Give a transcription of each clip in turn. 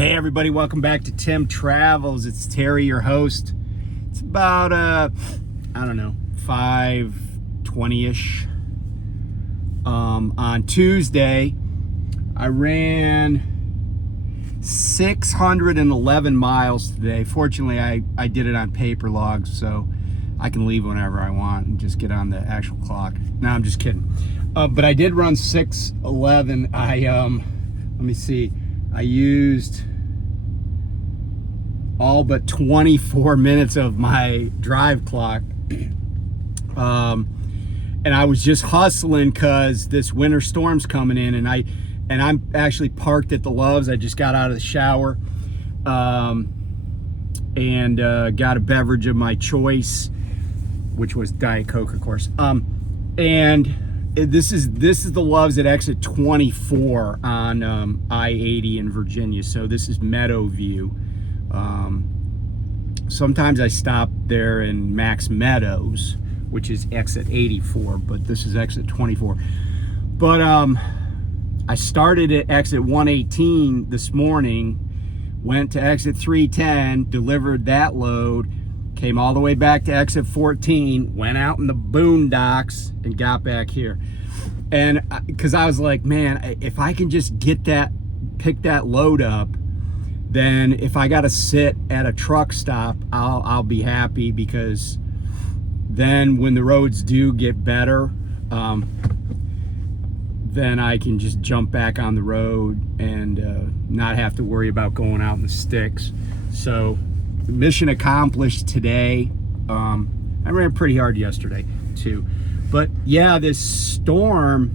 Hey everybody, welcome back to Tim Travels. It's Terry, your host. It's about I don't know, 5:20ish. On Tuesday, I ran 611 miles today. Fortunately, I did it on paper logs, so I can leave whenever I want and just get on the actual clock. No, I'm just kidding. But I did run 611. Let me see. I used all but 24 minutes of my drive clock. And I was just hustling because this winter storm's coming in, and I'm actually parked at the Loves. I just got out of the shower and got a beverage of my choice, which was Diet Coke, of course. And this is the Loves at exit 24 on I-80 in Virginia. So this is Meadowview. Sometimes I stop there in Max Meadows, which is exit 84, but this is exit 24. But I started at exit 118 this morning, went to exit 310, delivered that load, came all the way back to exit 14, went out in the boondocks, and got back here. And because I was like, man, if I can just pick that load up, then if I got to sit at a truck stop, I'll be happy, because then when the roads do get better, then I can just jump back on the road and not have to worry about going out in the sticks. So mission accomplished today. I ran pretty hard yesterday too, but yeah, this storm,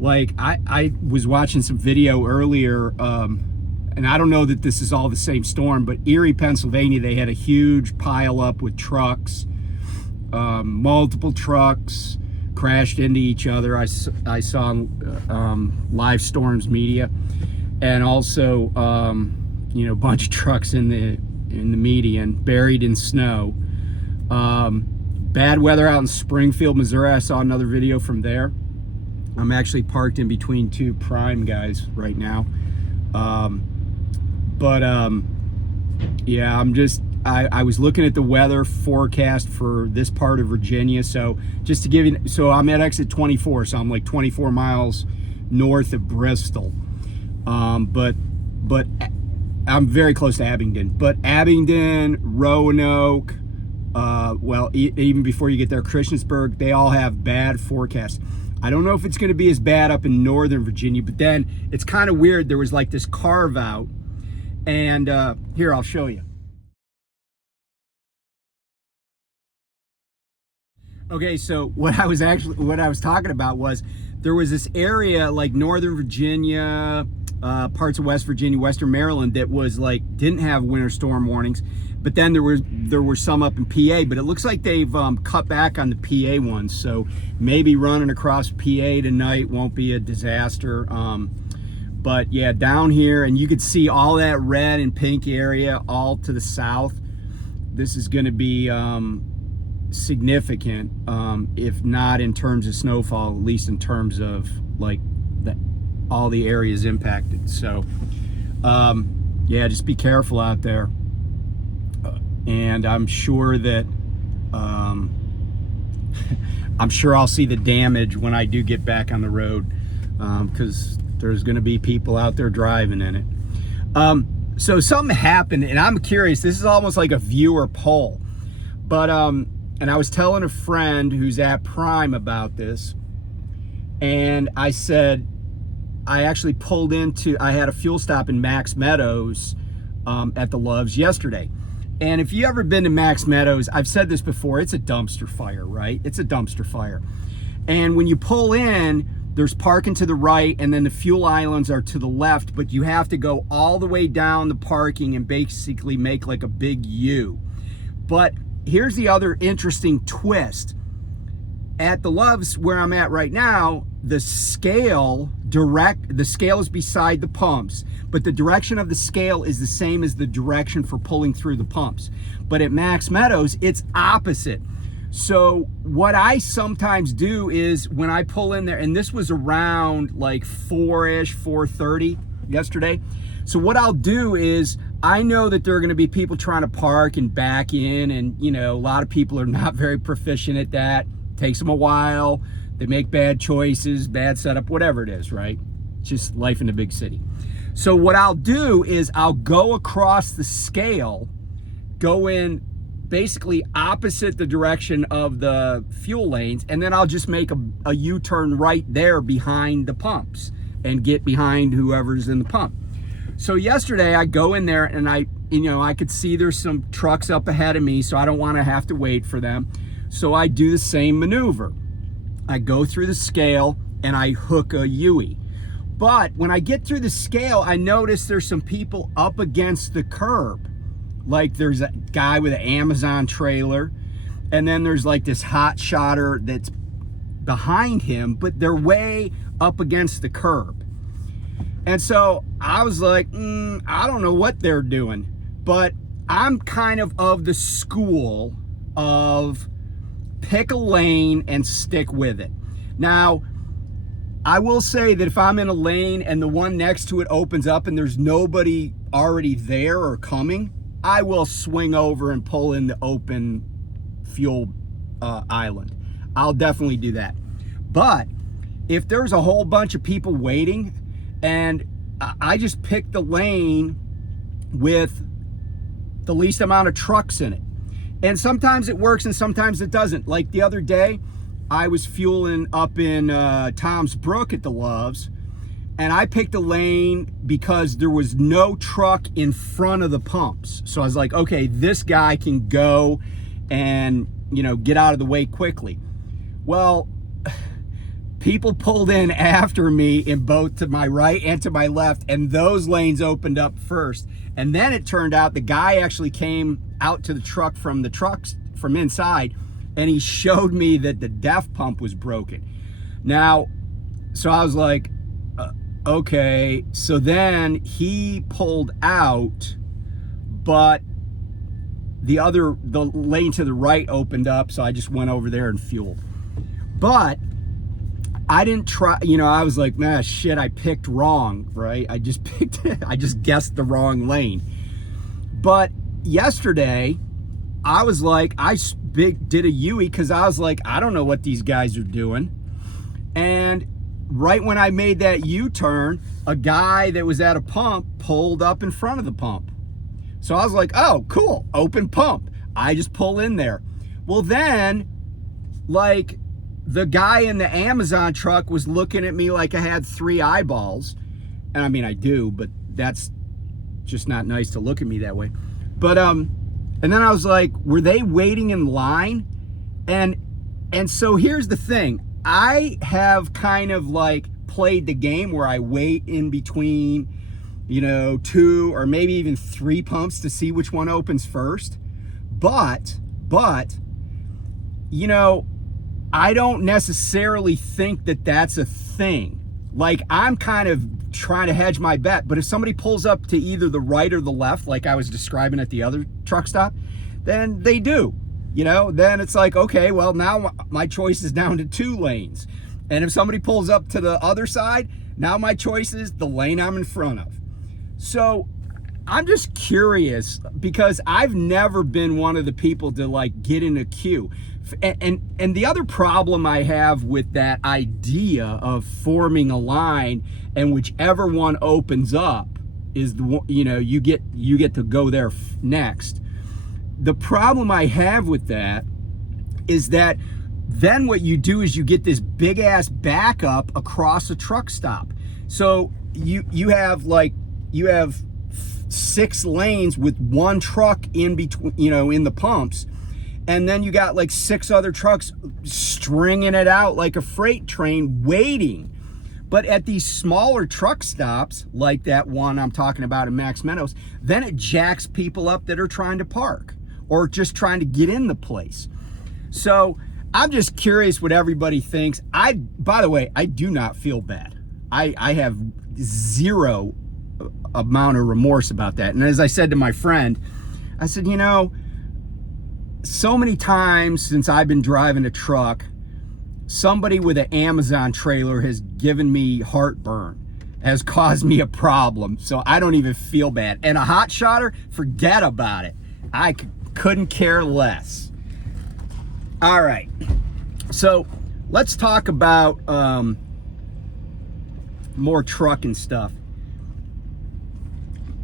like I was watching some video earlier, and I don't know that this is all the same storm, but Erie, Pennsylvania, they had a huge pile up with trucks. Multiple trucks crashed into each other. I saw Live Storms Media, and also a bunch of trucks in the median buried in snow. Bad weather out in Springfield, Missouri. I saw another video from there. I'm actually parked in between two Prime guys right now. Yeah, I was looking at the weather forecast for this part of Virginia. So just to give you, so I'm at exit 24, so I'm like 24 miles north of Bristol. But I'm very close to Abingdon. But Abingdon, Roanoke, even before you get there, Christiansburg, they all have bad forecasts. I don't know if it's going to be as bad up in Northern Virginia, but then it's kind of weird. There was like this carve out, and here, I'll show you. Okay, so what I was talking about was there was this area like Northern Virginia, parts of West Virginia, Western Maryland, that was like didn't have winter storm warnings, but then there were some up in PA. But it looks like they've cut back on the PA ones, so maybe running across PA tonight won't be a disaster. But yeah, down here, and you could see all that red and pink area all to the south. This is going to be significant, if not in terms of snowfall, at least in terms of like all the areas impacted. So yeah, just be careful out there. And I'm sure that I'm sure I'll see the damage when I do get back on the road, because there's going to be people out there driving in it. So something happened, and I'm curious. This is almost like a viewer poll, but and I was telling a friend who's at Prime about this, and I said, I actually pulled into, I had a fuel stop in Max Meadows at the Loves yesterday. And if you ever been to Max Meadows, I've said this before, it's a dumpster fire, right? It's a dumpster fire. And when you pull in, there's parking to the right, and then the fuel islands are to the left, but you have to go all the way down the parking and basically make like a big U. But here's the other interesting twist. At the Loves where I'm at right now, the scale is beside the pumps, but the direction of the scale is the same as the direction for pulling through the pumps. But at Max Meadows, it's opposite. So what I sometimes do is when I pull in there, and this was around like 4-ish, 4:30, yesterday. So what I'll do is, I know that there are going to be people trying to park and back in, and you know, a lot of people are not very proficient at that. It takes them a while. They make bad choices, bad setup, whatever it is, right? It's just life in the big city. So what I'll do is I'll go across the scale, go in basically opposite the direction of the fuel lanes, and then I'll just make a U-turn right there behind the pumps and get behind whoever's in the pump. So yesterday I go in there and I could see there's some trucks up ahead of me, so I don't want to have to wait for them. So I do the same maneuver. I go through the scale and I hook a U-turn. But when I get through the scale, I notice there's some people up against the curb. Like there's a guy with an Amazon trailer, and then there's like this hot shotter that's behind him, but they're way up against the curb. And so I was like, I don't know what they're doing, but I'm kind of the school of pick a lane and stick with it. Now, I will say that if I'm in a lane and the one next to it opens up and there's nobody already there or coming, I will swing over and pull in the open fuel island. I'll definitely do that. But if there's a whole bunch of people waiting, and I just pick the lane with the least amount of trucks in it. And sometimes it works and sometimes it doesn't. Like the other day, I was fueling up in Tom's Brook at the Loves, and I picked a lane because there was no truck in front of the pumps. So I was like, okay, this guy can go and, get out of the way quickly. Well, people pulled in after me in both to my right and to my left, and those lanes opened up first. And then it turned out the guy actually came out to the truck from inside, and he showed me that the DEF pump was broken. Now, so I was like, okay. So then he pulled out, but the lane to the right opened up, so I just went over there and fueled. But I didn't try, I was like, man, shit, I picked wrong, right? I just guessed the wrong lane. But yesterday, I was like, I did a U-turn because I was like, I don't know what these guys are doing. And right when I made that U-turn, a guy that was at a pump pulled up in front of the pump. So I was like, oh, cool, open pump. I just pull in there. Well, then, like, the guy in the Amazon truck was looking at me like I had 3 eyeballs. And I mean, I do, but that's just not nice to look at me that way. But, and then I was like, were they waiting in line? And so here's the thing. I have kind of like played the game where I wait in between, 2 or maybe even 3 pumps to see which one opens first. But, I don't necessarily think that that's a thing. Like, I'm kind of trying to hedge my bet, but if somebody pulls up to either the right or the left, like I was describing at the other truck stop, then they do. Then it's like, okay, well, now my choice is down to 2 lanes. And if somebody pulls up to the other side, now my choice is the lane I'm in front of. So I'm just curious, because I've never been one of the people to like get in a queue. And the other problem I have with that idea of forming a line and whichever one opens up is the one, you get to go there next. The problem I have with that is that then what you do is you get this big ass backup across a truck stop. So you have 6 lanes with 1 truck in between, in the pumps. And then you got like 6 other trucks stringing it out like a freight train waiting. But at these smaller truck stops, like that one I'm talking about in Max Meadows, then it jacks people up that are trying to park or just trying to get in the place. So I'm just curious what everybody thinks. By the way, I do not feel bad. I have 0 amount of remorse about that. And as I said to my friend, I said, so many times since I've been driving a truck, somebody with an Amazon trailer has given me heartburn. has caused me a problem, so I don't even feel bad. And a hot shotter, forget about it. I couldn't care less. All right, so let's talk about more trucking stuff.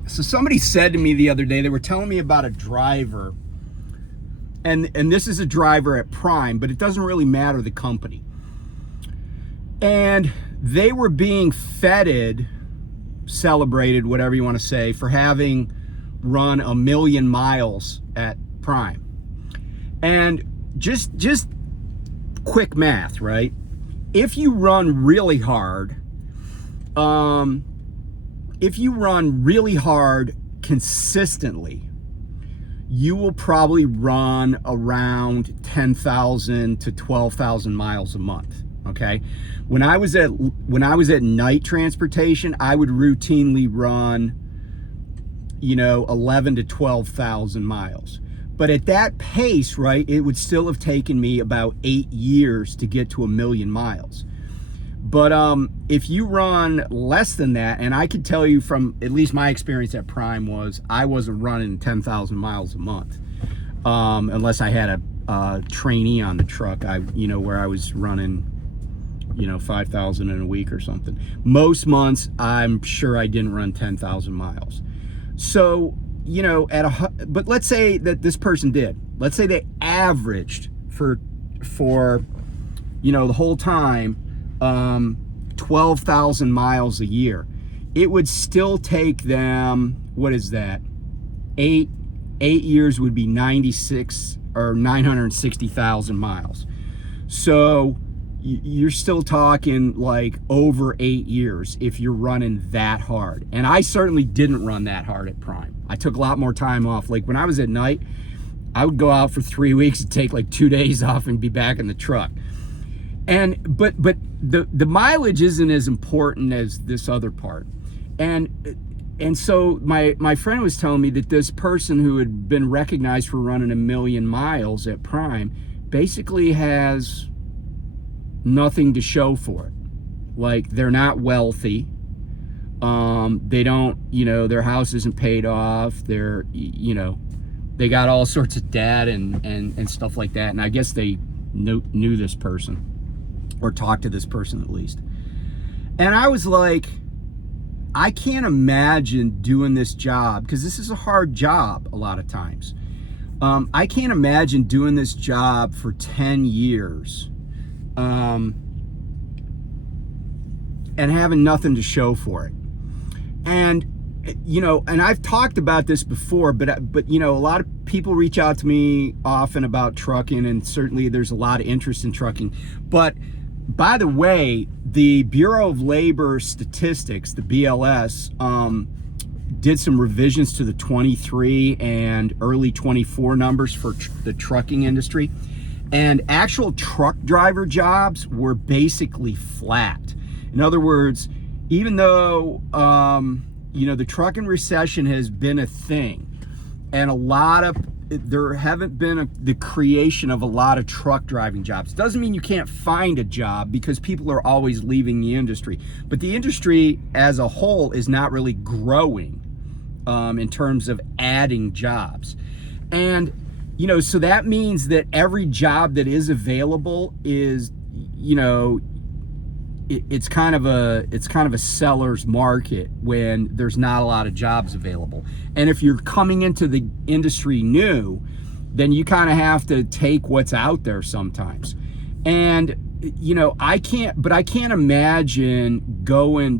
So somebody said to me the other day, they were telling me about a driver, and this is a driver at Prime, but it doesn't really matter the company. And they were being feted, celebrated, whatever you want to say, for having run 1 million miles at Prime. And just quick math, right? If you run really hard, consistently, you will probably run around 10,000 to 12,000 miles a month. Okay, when I was at night transportation, I would routinely run, 11 to 12,000 miles. But at that pace, right, it would still have taken me about 8 years to get to 1 million miles. But if you run less than that, and I could tell you from at least my experience at Prime was I wasn't running 10,000 miles a month, unless I had a trainee on the truck. Where I was running, 5,000 in a week or something. Most months, I'm sure I didn't run 10,000 miles. So, but let's say that this person did. Let's say they averaged for the whole time, 12,000 miles a year. It would still take them, what is that? 8 years would be 96 or 960,000 miles. So you're still talking like over 8 years if you're running that hard. And I certainly didn't run that hard at Prime. I took a lot more time off. Like when I was at night, I would go out for 3 weeks and take like 2 days off and be back in the truck. But the mileage isn't as important as this other part. And so my friend was telling me that this person who had been recognized for running 1 million miles at Prime basically has nothing to show for it. Like, they're not wealthy. They don't, their house isn't paid off. They're, they got all sorts of debt and stuff like that. And I guess they knew this person, or talked to this person at least. And I was like, I can't imagine doing this job, because this is a hard job a lot of times. I can't imagine doing this job for 10 years and having nothing to show for it. And and I've talked about this before, but a lot of people reach out to me often about trucking, and certainly there's a lot of interest in trucking. But by the way, the Bureau of Labor Statistics, the BLS, did some revisions to the 23 and early 24 numbers for the trucking industry, and actual truck driver jobs were basically flat. In other words, even though the trucking recession has been a thing, and there haven't been the creation of a lot of truck driving jobs. Doesn't mean you can't find a job, because people are always leaving the industry. But the industry as a whole is not really growing in terms of adding jobs. And, so that means that every job that is available is, it's kind of a seller's market when there's not a lot of jobs available. And if you're coming into the industry new, then you kind of have to take what's out there sometimes. And I can't imagine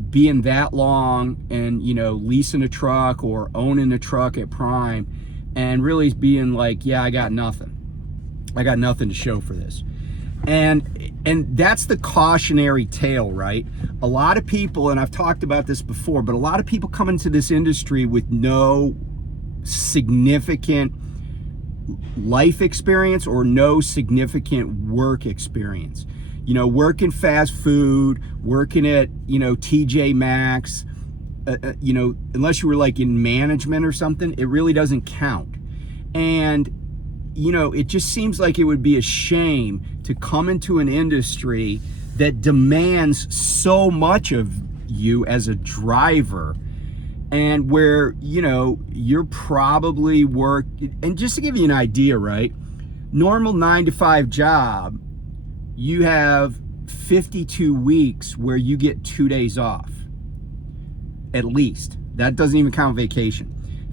being that long and leasing a truck or owning a truck at Prime and really being like, yeah, I got nothing to show for this. And that's the cautionary tale, right? A lot of people, and I've talked about this before, but a lot of people come into this industry with no significant life experience or no significant work experience. Working fast food, working at, TJ Maxx, unless you were like in management or something, it really doesn't count. And it just seems like it would be a shame to come into an industry that demands so much of you as a driver, and where, you know, you're probably and just to give you an idea, right? Normal 9-to-5 job, you have 52 weeks where you get 2 days off, at least. That doesn't even count vacation.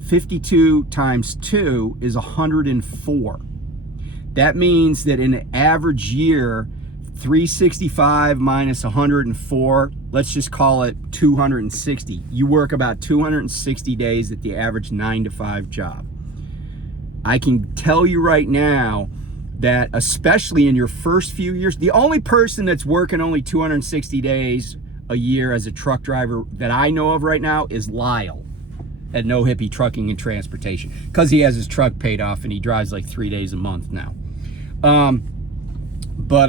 52 times 2 is 104. That means that in an average year, 365 minus 104, let's just call it 260. You work about 260 days at the average 9-to-5 job. I can tell you right now that especially in your first few years, the only person that's working only 260 days a year as a truck driver that I know of right now is Lyle at No Hippie Trucking and Transportation, because he has his truck paid off and he drives like 3 days a month now. But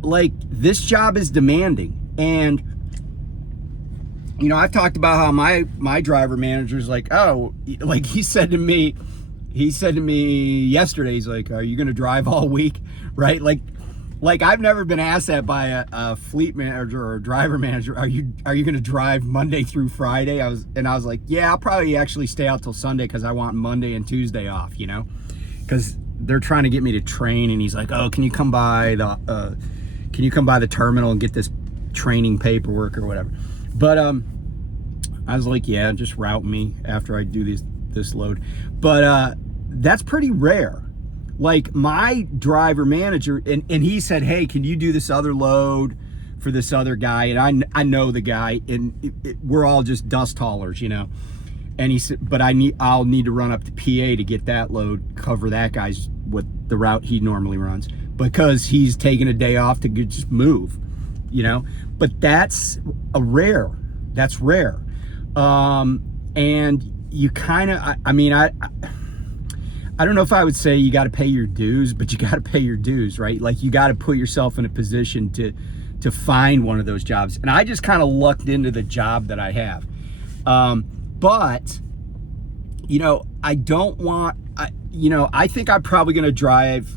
like, this job is demanding. And, you know, I've talked about how my driver manager's like, oh, like he said to me yesterday, he's like, are you going to drive all week? Right? Like I've never been asked that by a fleet manager or a driver manager. Are you going to drive Monday through Friday? I was like, yeah, I'll probably actually stay out till Sunday because I want Monday and Tuesday off, you know, because they're trying to get me to train. And he's like, oh, can you come by the terminal and get this training paperwork or whatever? But I was like, yeah, just route me after I do this load. But that's pretty rare. Like, my driver manager, and he said, hey, can you do this other load for this other guy? And I know the guy, and we're all just dust haulers, you know. And he said, but I'll need to run up to PA to get that load, cover that guy's, what the route he normally runs, because he's taking a day off to just move, you know. But that's rare. And you kind of, I don't know if I would say you got to pay your dues, but you got to pay your dues, right? Like, you got to put yourself in a position to find one of those jobs. And I just kind of lucked into the job that I have. But, you know, I think I'm probably going to drive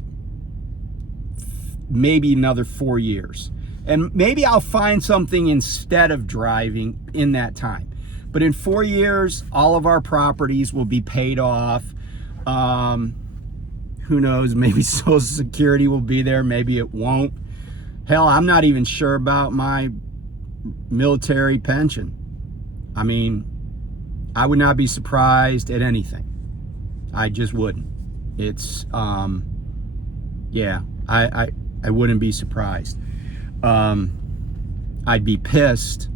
maybe another 4 years. And maybe I'll find something instead of driving in that time. But in 4 years, all of our properties will be paid off. Who knows, maybe Social Security will be there, maybe it won't. Hell, I'm not even sure about my military pension. I mean, I would not be surprised at anything. I just wouldn't. It's yeah, I wouldn't be surprised. I'd be pissed,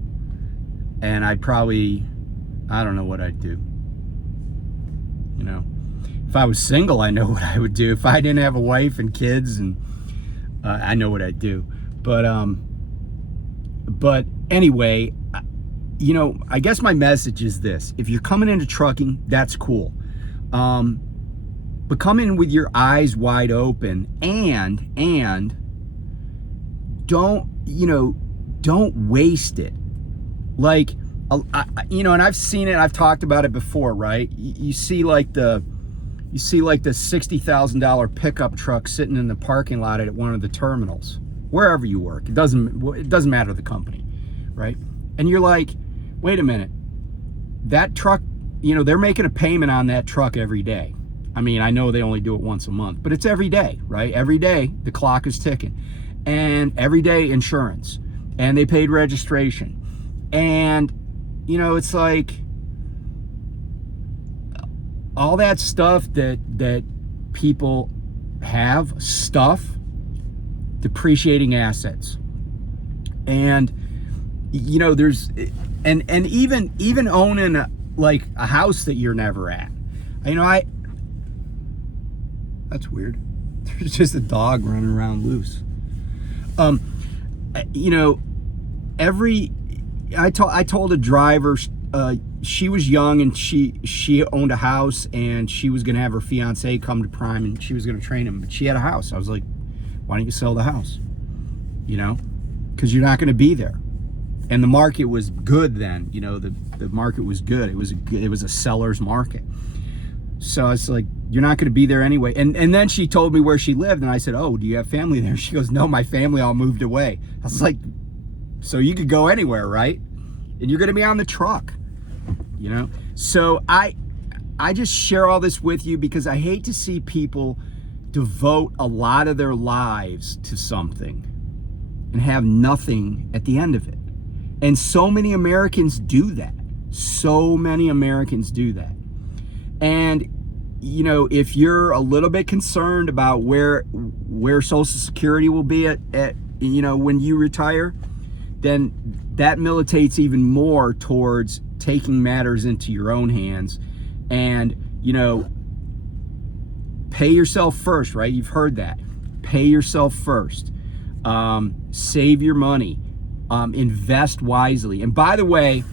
and I don't know what I'd do, you know. If I was single, I know what I would do. If I didn't have a wife and kids, and I know what I'd do. But anyway, you know, I guess my message is this: if you're coming into trucking, that's cool, but come in with your eyes wide open, and don't waste it. Like, you know, and I've seen it. I've talked about it before, right? You see like the $60,000 pickup truck sitting in the parking lot at one of the terminals, wherever you work. It doesn't matter the company, right? And you're like, wait a minute, that truck, you know, they're making a payment on that truck every day. I mean, I know they only do it once a month, but it's every day, right? Every day the clock is ticking, and every day insurance, and they paid registration, and you know, it's like all that stuff that people have, depreciating assets. And you know, there's and even owning a house that you're never at. You know, that's weird. There's just a dog running around loose. You know, I told a driver, she was young and she owned a house, and she was going to have her fiance come to Prime, and she was going to train him, but she had a house. I was like, why don't you sell the house? You know, because you're not going to be there. And the market was good then. You know, the market was good. It was a seller's market. So it's like, you're not going to be there anyway. And then she told me where she lived, and I said, oh, do you have family there? She goes, no, my family all moved away. I was like, So you could go anywhere, right? And you're going to be on the truck, you know? So I just share all this with you because I hate to see people devote a lot of their lives to something and have nothing at the end of it. And so many Americans do that. So many Americans do that. And, you know, if you're a little bit concerned about where Social Security will be at you know, when you retire, then that militates even more towards taking matters into your own hands and, you know, pay yourself first, right? You've heard that. Pay yourself first. Save your money. Invest wisely. And by the way,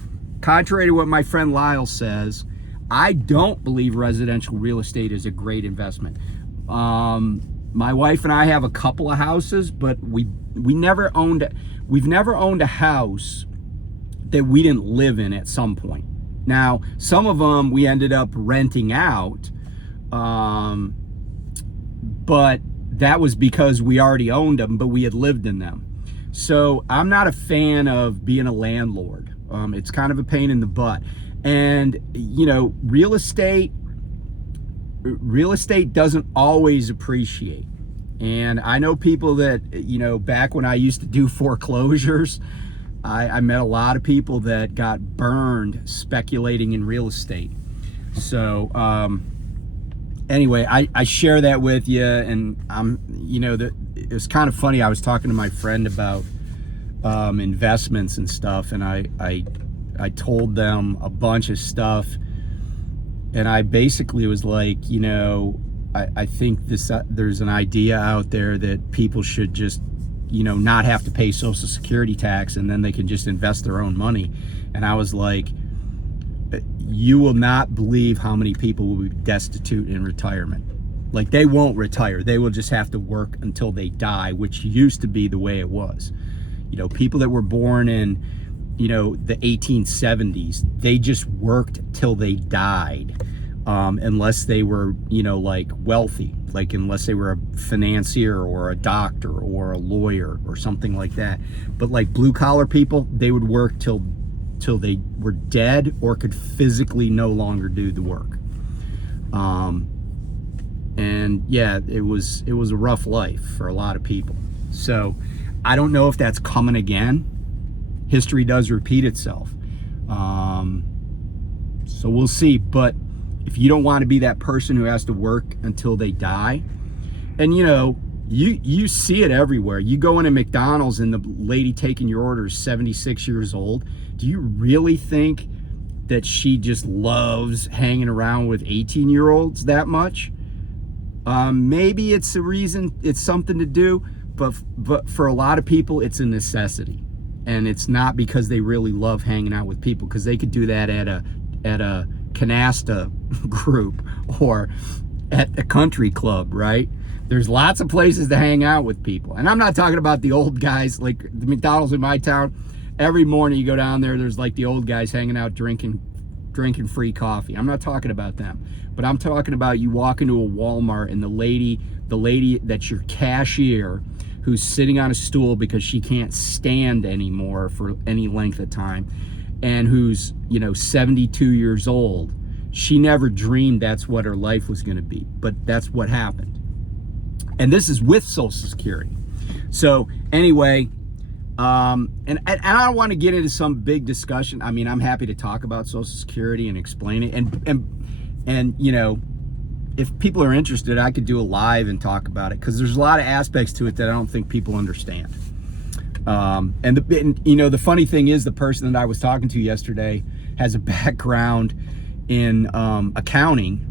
contrary to what my friend Lyle says, I don't believe residential real estate is a great investment. My wife and I have a couple of houses, but we've never owned a house that we didn't live in at some point. Now, some of them we ended up renting out, but that was because we already owned them, but we had lived in them. So I'm not a fan of being a landlord. It's kind of a pain in the butt. And, you know, real estate doesn't always appreciate. And I know people that, you know, back when I used to do foreclosures, I met a lot of people that got burned speculating in real estate. So anyway, I share that with you. And you know, it was kind of funny. I was talking to my friend about investments and stuff, and I told them a bunch of stuff, and I basically was like, you know, I think there's an idea out there that people should just, you know, not have to pay Social Security tax, and then they can just invest their own money. And I was like, you will not believe how many people will be destitute in retirement. Like, they won't retire. They will just have to work until they die, which used to be the way it was. You know, people that were born in, you know, the 1870s, they just worked till they died, unless they were, you know, like wealthy, like unless they were a financier or a doctor or a lawyer or something like that. But like blue collar people, they would work till they were dead or could physically no longer do the work. And yeah, it was a rough life for a lot of people. So I don't know if that's coming again. History does repeat itself. So we'll see. But if you don't want to be that person who has to work until they die, and you know, you see it everywhere. You go into McDonald's and the lady taking your order is 76 years old. Do you really think that she just loves hanging around with 18-year-olds that much? Maybe it's a reason, it's something to do, but for a lot of people, it's a necessity. And it's not because they really love hanging out with people, because they could do that at a canasta group or at a country club, right? There's lots of places to hang out with people. And I'm not talking about the old guys, like the McDonald's in my town. Every morning you go down there's like the old guys hanging out drinking free coffee. I'm not talking about them. But I'm talking about you walk into a Walmart and the lady that's your cashier, who's sitting on a stool because she can't stand anymore for any length of time, and who's, you know, 72 years old. She never dreamed that's what her life was going to be, but that's what happened. And this is with Social Security. So anyway, and I don't want to get into some big discussion. I mean, I'm happy to talk about Social Security and explain it. And you know, if people are interested, I could do a live and talk about it, because there's a lot of aspects to it that I don't think people understand. And you know, the funny thing is, the person that I was talking to yesterday has a background in accounting,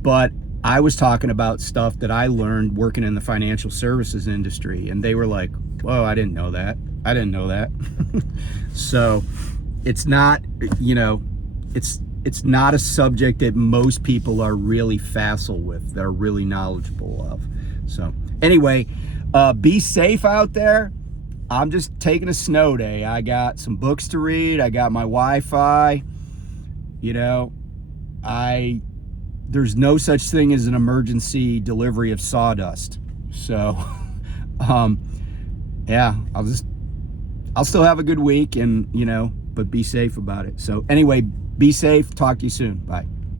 but I was talking about stuff that I learned working in the financial services industry, and they were like, whoa, I didn't know that. So it's not, you know, it's not a subject that most people are really facile with, they're really knowledgeable of. So anyway, be safe out there. I'm just taking a snow day. I got some books to read. I got my Wi-Fi. You know, there's no such thing as an emergency delivery of sawdust. So, yeah, I'll just I'll still have a good week, and but be safe about it. So anyway, be safe. Talk to you soon. Bye.